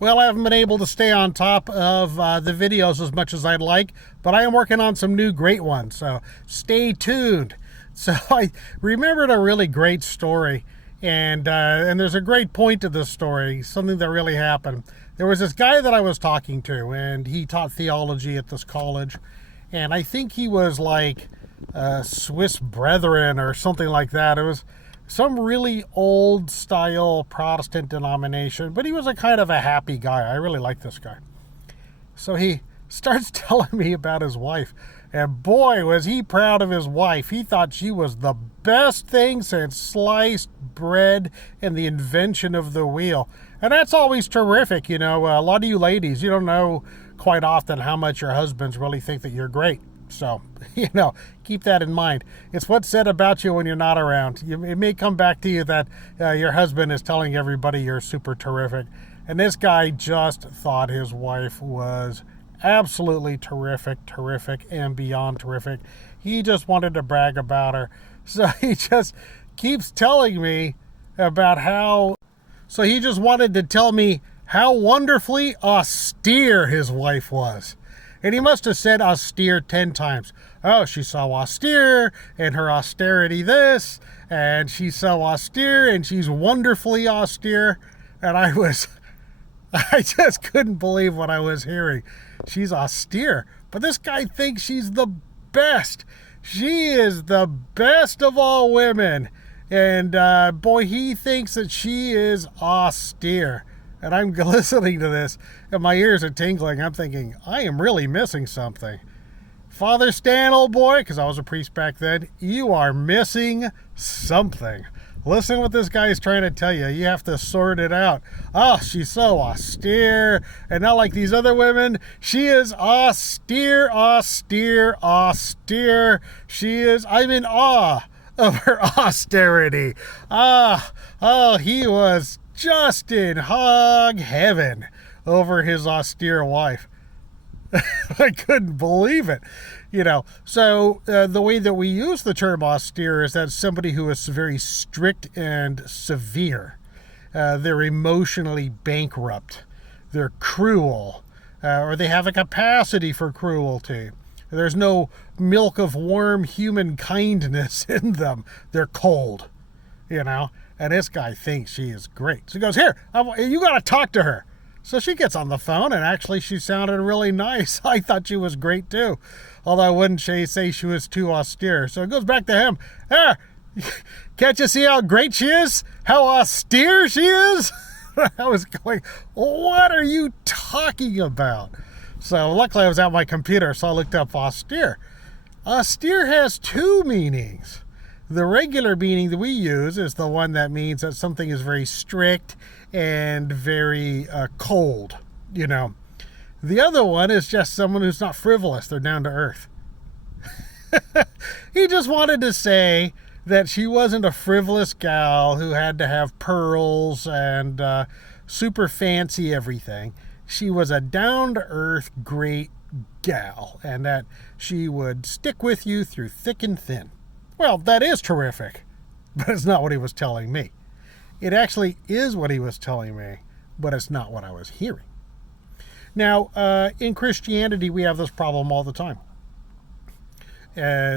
Well, I haven't been able to stay on top of the videos as much as I'd like, but I am working on some new great ones, so stay tuned. So I remembered a really great story, and there's a great point to this story, something that really happened. There was this guy that I was talking to, and he taught theology at this college, and I think he was like Swiss Brethren or something like that. It was some really old style Protestant denomination, but he was a kind of a happy guy. I really like this guy. So he starts telling me about his wife, and boy, was he proud of his wife. He thought she was the best thing since sliced bread and the invention of the wheel. And that's always terrific. You know, a lot of you ladies, you don't know quite often how much your husbands really think that you're great. So, keep that in mind. It's what's said about you when you're not around. It may come back to you that your husband is telling everybody you're super terrific. And this guy just thought his wife was absolutely terrific, and beyond terrific. He just wanted to brag about her. So he just keeps telling me about how... So he just wanted to tell me how wonderfully austere his wife was. And he must have said austere 10 times. Oh, she's so austere, and her austerity this, and she's so austere, and she's wonderfully austere. And I just couldn't believe what I was hearing. She's austere, but this guy thinks she's the best. She is the best of all women. And boy, he thinks that she is austere. And I'm listening to this, and my ears are tingling. I'm thinking, I am really missing something. Father Stan, old boy, because I was a priest back then, you are missing something. Listen what this guy is trying to tell you. You have to sort it out. Oh, she's so austere, and not like these other women. She is austere. She is, I'm in awe of her austerity. He was just in hog heaven over his austere wife. I couldn't believe it. So the way that we use the term austere is that somebody who is very strict and severe. They're emotionally bankrupt. They're cruel, or they have a capacity for cruelty. There's no milk of warm human kindness in them. They're cold, And this guy thinks she is great. So he goes, here, you got to talk to her. So she gets on the phone, and actually she sounded really nice. I thought she was great too. Although I wouldn't say she was too austere. So it goes back to him. Can't you see how great she is? How austere she is? I was going, what are you talking about? So luckily I was at my computer, so I looked up austere. Austere has two meanings. The regular meaning that we use is the one that means that something is very strict and very cold, The other one is just someone who's not frivolous. They're down to earth. He just wanted to say that she wasn't a frivolous gal who had to have pearls and super fancy everything. She was a down-to-earth great gal, and that she would stick with you through thick and thin. Well, that is terrific, but it's not what he was telling me. It actually is what he was telling me, but it's not what I was hearing. Now, in Christianity, we have this problem all the time.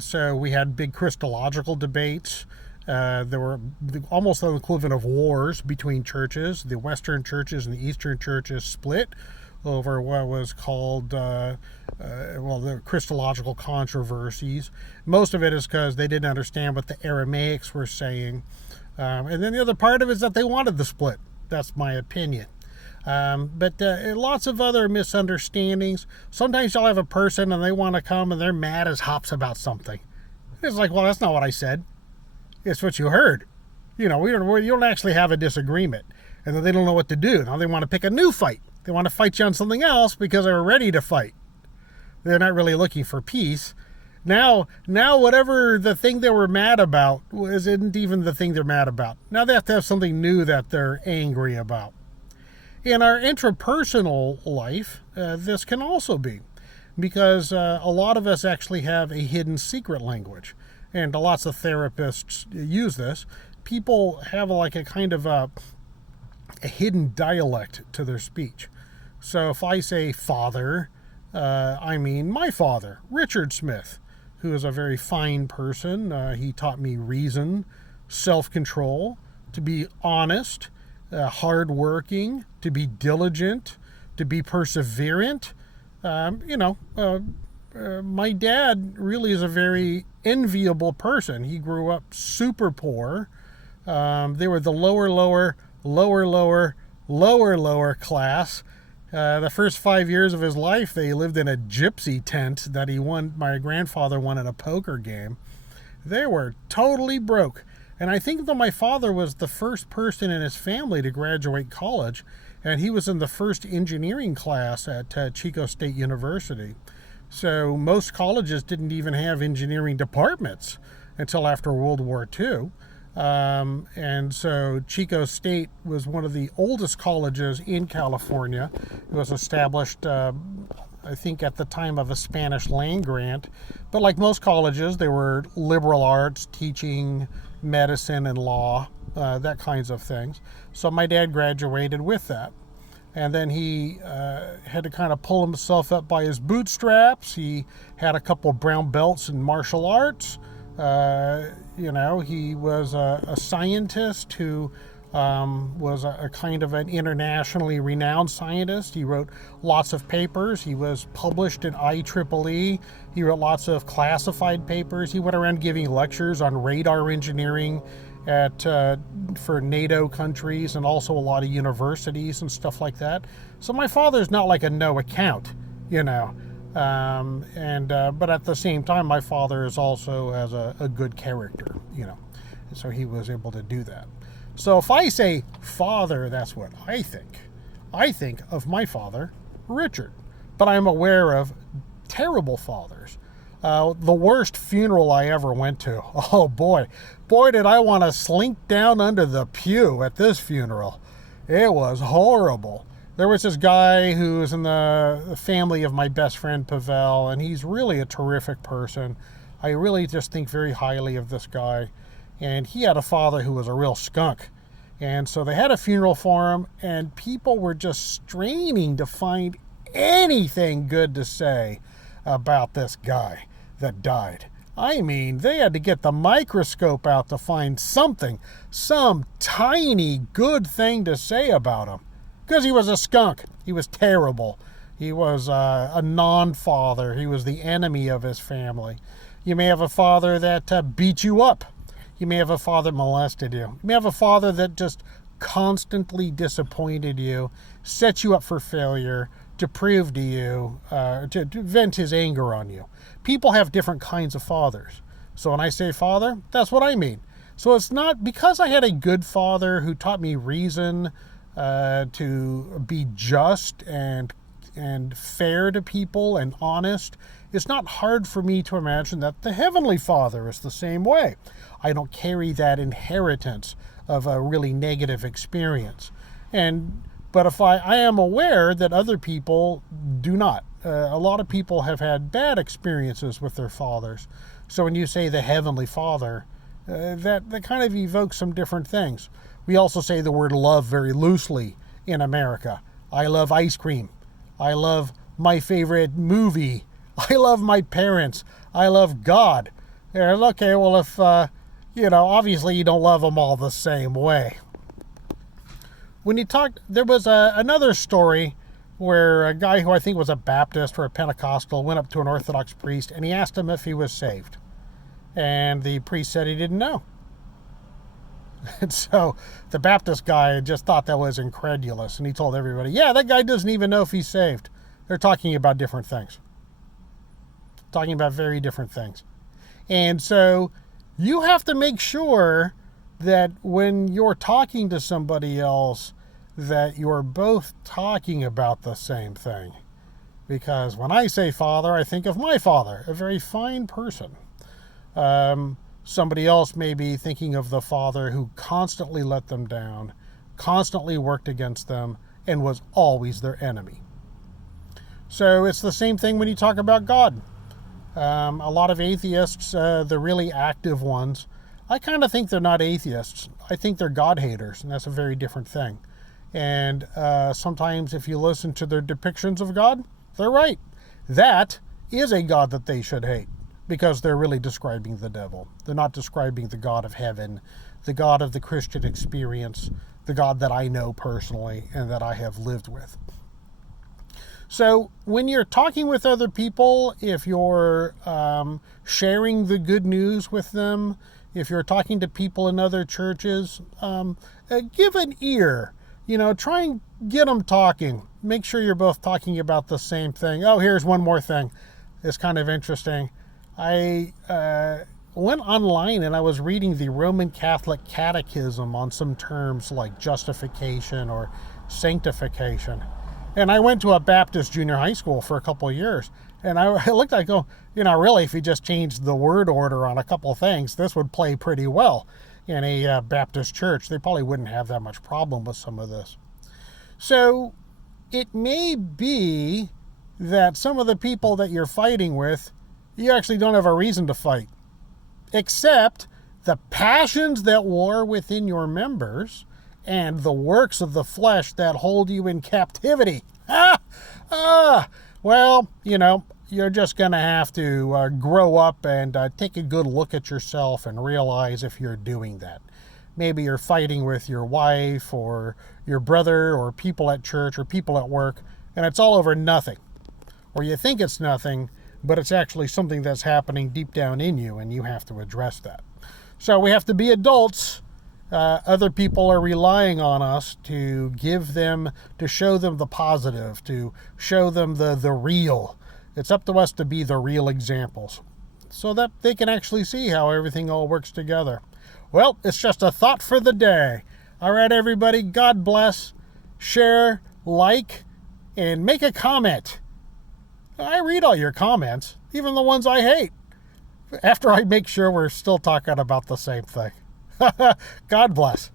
So we had big Christological debates. There were almost the equivalent of wars between churches. The Western churches and the Eastern churches split over what was called, the Christological controversies. Most of it is because they didn't understand what the Aramaics were saying. And then the other part of it is that they wanted the split. That's my opinion. But lots of other misunderstandings. Sometimes you'll have a person and they want to come and they're mad as hops about something. It's like, well, that's not what I said. It's what you heard. You don't actually have a disagreement. And then they don't know what to do. Now they want to pick a new fight. They want to fight you on something else because they're ready to fight. They're not really looking for peace. Now, whatever the thing they were mad about isn't even the thing they're mad about. Now they have to have something new that they're angry about. In our intrapersonal life, this can also be. Because a lot of us actually have a hidden secret language. And lots of therapists use this. People have like a kind of a hidden dialect to their speech. So if I say father, I mean my father, Richard Smith, who is a very fine person. He taught me reason, self-control, to be honest, hardworking, to be diligent, to be perseverant. My dad really is a very enviable person. He grew up super poor. They were the lower class. The first 5 years of his life, they lived in a gypsy tent that my grandfather won at a poker game. They were totally broke. And I think that my father was the first person in his family to graduate college, and he was in the first engineering class at Chico State University. So most colleges didn't even have engineering departments until after World War II. And so Chico State was one of the oldest colleges in California. It was established, I think, at the time of a Spanish land grant. But like most colleges, they were liberal arts, teaching, medicine, and law, that kinds of things. So my dad graduated with that. And then he had to kind of pull himself up by his bootstraps. He had a couple brown belts in martial arts. He was a scientist who was a kind of an internationally renowned scientist. He wrote lots of papers. He was published in IEEE. He wrote lots of classified papers. He went around giving lectures on radar engineering for NATO countries and also a lot of universities and stuff like that. So my father's not like a no account, but at the same time, my father is also has a good character, and so he was able to do that. So if I say father, that's what I think. I think of my father, Richard, but I'm aware of terrible fathers. The worst funeral I ever went to. Oh boy, did I want to slink down under the pew at this funeral. It was horrible. There was this guy who was in the family of my best friend Pavel, and he's really a terrific person. I really just think very highly of this guy. And he had a father who was a real skunk. And so they had a funeral for him, and people were just straining to find anything good to say about this guy that died. I mean, they had to get the microscope out to find some tiny good thing to say about him. Because he was a skunk. He was terrible. He was a non-father. He was the enemy of his family. You may have a father that beat you up. You may have a father that molested you. You may have a father that just constantly disappointed you, set you up for failure, to prove to you, to vent his anger on you. People have different kinds of fathers. So when I say father, that's what I mean. So it's not because I had a good father who taught me reason, to be just and fair to people and honest. It's not hard for me to imagine that the Heavenly Father is the same way. I don't carry that inheritance of a really negative experience. But if I am aware that other people do not. A lot of people have had bad experiences with their fathers. So when you say the Heavenly Father, that kind of evokes some different things. We also say the word love very loosely in America. I love ice cream. I love my favorite movie. I love my parents. I love God. Okay, well, if, obviously you don't love them all the same way. When you talk, there was another story where a guy who I think was a Baptist or a Pentecostal went up to an Orthodox priest and he asked him if he was saved. And the priest said he didn't know. And so the Baptist guy just thought that was incredulous. And he told everybody, yeah, that guy doesn't even know if he's saved. They're talking about different things. Talking about very different things. And so you have to make sure that when you're talking to somebody else, that you're both talking about the same thing. Because when I say father, I think of my father, a very fine person. Somebody else may be thinking of the father who constantly let them down, constantly worked against them, and was always their enemy. So it's the same thing when you talk about God. A lot of atheists, the really active ones, I kind of think they're not atheists. I think they're God haters, and that's a very different thing. And sometimes if you listen to their depictions of God, they're right. That is a God that they should hate, because they're really describing the devil. They're not describing the God of heaven, the God of the Christian experience, the God that I know personally and that I have lived with. So when you're talking with other people, if you're sharing the good news with them, if you're talking to people in other churches, give an ear. Try and get them talking. Make sure you're both talking about the same thing. Oh, here's one more thing. It's kind of interesting. I went online and I was reading the Roman Catholic Catechism on some terms like justification or sanctification. And I went to a Baptist junior high school for a couple of years. And I looked, I go, really, if you just changed the word order on a couple of things, this would play pretty well in a Baptist church. They probably wouldn't have that much problem with some of this. So it may be that some of the people that you're fighting with, you actually don't have a reason to fight, except the passions that war within your members and the works of the flesh that hold you in captivity. Well, you're just going to have to grow up and take a good look at yourself and realize if you're doing that. Maybe you're fighting with your wife or your brother or people at church or people at work, and it's all over nothing. Or you think it's nothing, but it's actually something that's happening deep down in you, and you have to address that. So we have to be adults. Other people are relying on us to show them the positive, to show them the real. It's up to us to be the real examples so that they can actually see how everything all works together. Well, it's just a thought for the day. All right, everybody, God bless. Share, like, and make a comment. I read all your comments, even the ones I hate, after I make sure we're still talking about the same thing. God bless.